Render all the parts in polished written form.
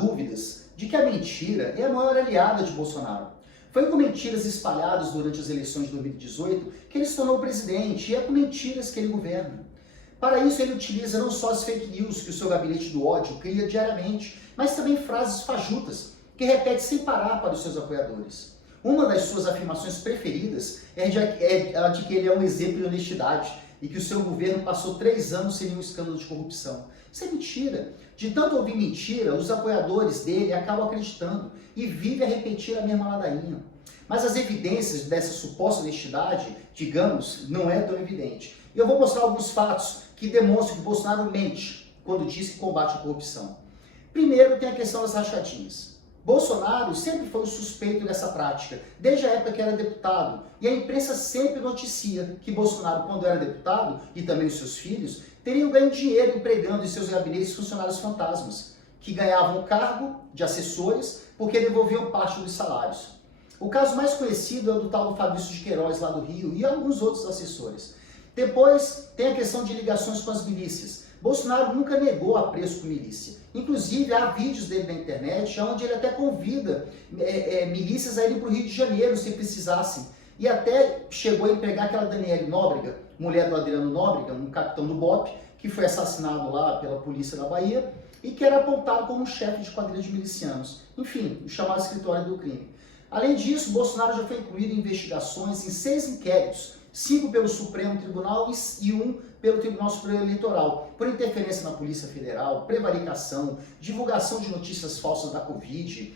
dúvidas de que a mentira é a maior aliada de Bolsonaro. Foi com mentiras espalhadas durante as eleições de 2018 que ele se tornou presidente, e é com mentiras que ele governa. Para isso, ele utiliza não só as fake news que o seu gabinete do ódio cria diariamente, mas também frases fajutas, que repete sem parar para os seus apoiadores. Uma das suas afirmações preferidas é a de que ele é um exemplo de honestidade e que o seu governo passou 3 anos sem nenhum escândalo de corrupção. Isso é mentira. De tanto ouvir mentira, os apoiadores dele acabam acreditando e vivem a repetir a mesma ladainha. Mas as evidências dessa suposta honestidade, digamos, não é tão evidente. E eu vou mostrar alguns fatos que demonstram que Bolsonaro mente quando diz que combate a corrupção. Primeiro, tem a questão das rachadinhas. Bolsonaro sempre foi o suspeito dessa prática, desde a época que era deputado. E a imprensa sempre noticia que Bolsonaro, quando era deputado, e também os seus filhos, teriam ganho dinheiro empregando em seus gabinetes funcionários fantasmas, que ganhavam o cargo de assessores porque devolviam parte dos salários. O caso mais conhecido é o do tal do Fabrício de Queiroz, lá do Rio, e alguns outros assessores. Depois, tem a questão de ligações com as milícias. Bolsonaro nunca negou apreço com milícia. Inclusive, há vídeos dele na internet onde ele até convida milícias a irem para o Rio de Janeiro, se precisassem. E até chegou a empregar aquela Daniele Nóbrega, mulher do Adriano Nóbrega, um capitão do BOPE, que foi assassinado lá pela polícia da Bahia e que era apontado como chefe de quadrilha de milicianos. Enfim, o chamado escritório do crime. Além disso, Bolsonaro já foi incluído em investigações em 6 inquéritos, 5 pelo Supremo Tribunal e 1 pelo Tribunal Superior Eleitoral, por interferência na Polícia Federal, prevaricação, divulgação de notícias falsas da Covid.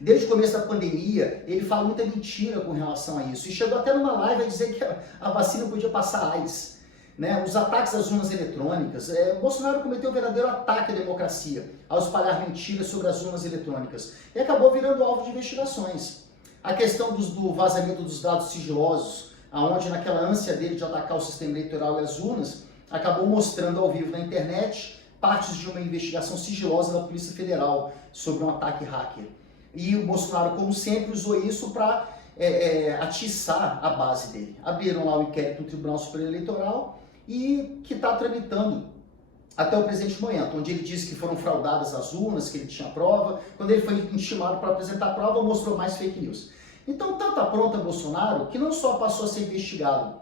Desde o começo da pandemia, ele fala muita mentira com relação a isso. E chegou até numa live a dizer que a vacina podia passar AIDS. Né? Os ataques às urnas eletrônicas. Bolsonaro cometeu um verdadeiro ataque à democracia ao espalhar mentiras sobre as urnas eletrônicas. E acabou virando alvo de investigações. A questão do vazamento dos dados sigilosos, aonde naquela ânsia dele de atacar o sistema eleitoral e as urnas, acabou mostrando ao vivo na internet partes de uma investigação sigilosa da Polícia Federal sobre um ataque hacker. E o Bolsonaro, como sempre, usou isso para atiçar a base dele. Abriram lá o inquérito no Tribunal Superior Eleitoral e que está tramitando até o presente momento, onde ele disse que foram fraudadas as urnas, que ele tinha prova. Quando ele foi intimado para apresentar a prova, mostrou mais fake news. Então, tanto apronta Bolsonaro que não só passou a ser investigado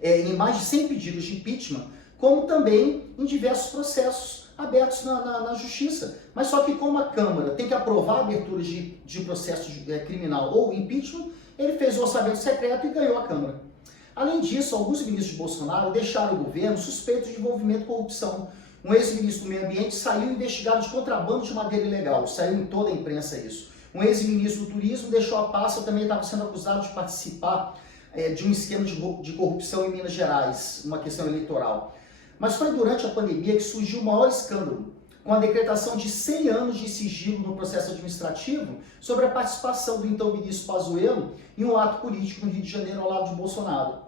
em mais de 100 pedidos de impeachment, como também em diversos processos abertos na justiça. Mas só que como a Câmara tem que aprovar a abertura de processo criminal ou impeachment, ele fez o orçamento secreto e ganhou a Câmara. Além disso, alguns ministros de Bolsonaro deixaram o governo suspeitos de envolvimento com corrupção. Um ex-ministro do Meio Ambiente saiu investigado de contrabando de madeira ilegal, saiu em toda a imprensa isso. Um ex-ministro do Turismo deixou a pasta, também estava sendo acusado de participar de um esquema de corrupção em Minas Gerais, uma questão eleitoral. Mas foi durante a pandemia que surgiu o maior escândalo, com a decretação de 100 anos de sigilo no processo administrativo sobre a participação do então ministro Pazuello em um ato político no Rio de Janeiro ao lado de Bolsonaro,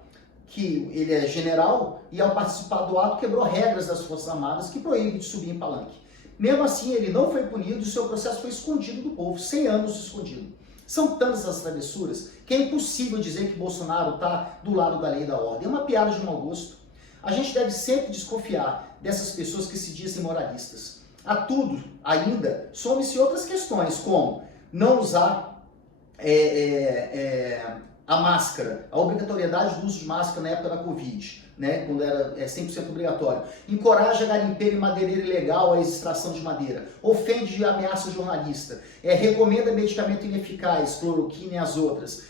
que ele é general e ao participar do ato quebrou regras das Forças Armadas que proíbem de subir em palanque. Mesmo assim, ele não foi punido e o seu processo foi escondido do povo, 100 anos escondido. São tantas as travessuras que é impossível dizer que Bolsonaro está do lado da lei e da ordem. É uma piada de mau gosto. A gente deve sempre desconfiar dessas pessoas que se dizem moralistas. A tudo, ainda, some-se outras questões, como não usar a máscara, a obrigatoriedade do uso de máscara na época da Covid, né, quando era 100% obrigatório. Encoraja garimpeiro e madeireiro ilegal à extração de madeira. Ofende e ameaça o jornalista. Recomenda medicamento ineficaz, cloroquina e as outras.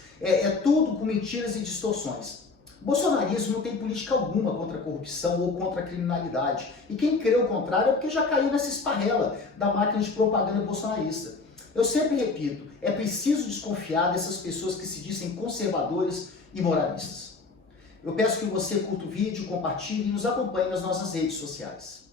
Tudo com mentiras e distorções. Bolsonarismo não tem política alguma contra a corrupção ou contra a criminalidade. E quem crê o contrário é porque já caiu nessa esparrela da máquina de propaganda bolsonarista. Eu sempre repito, é preciso desconfiar dessas pessoas que se dizem conservadores e moralistas. Eu peço que você curta o vídeo, compartilhe e nos acompanhe nas nossas redes sociais.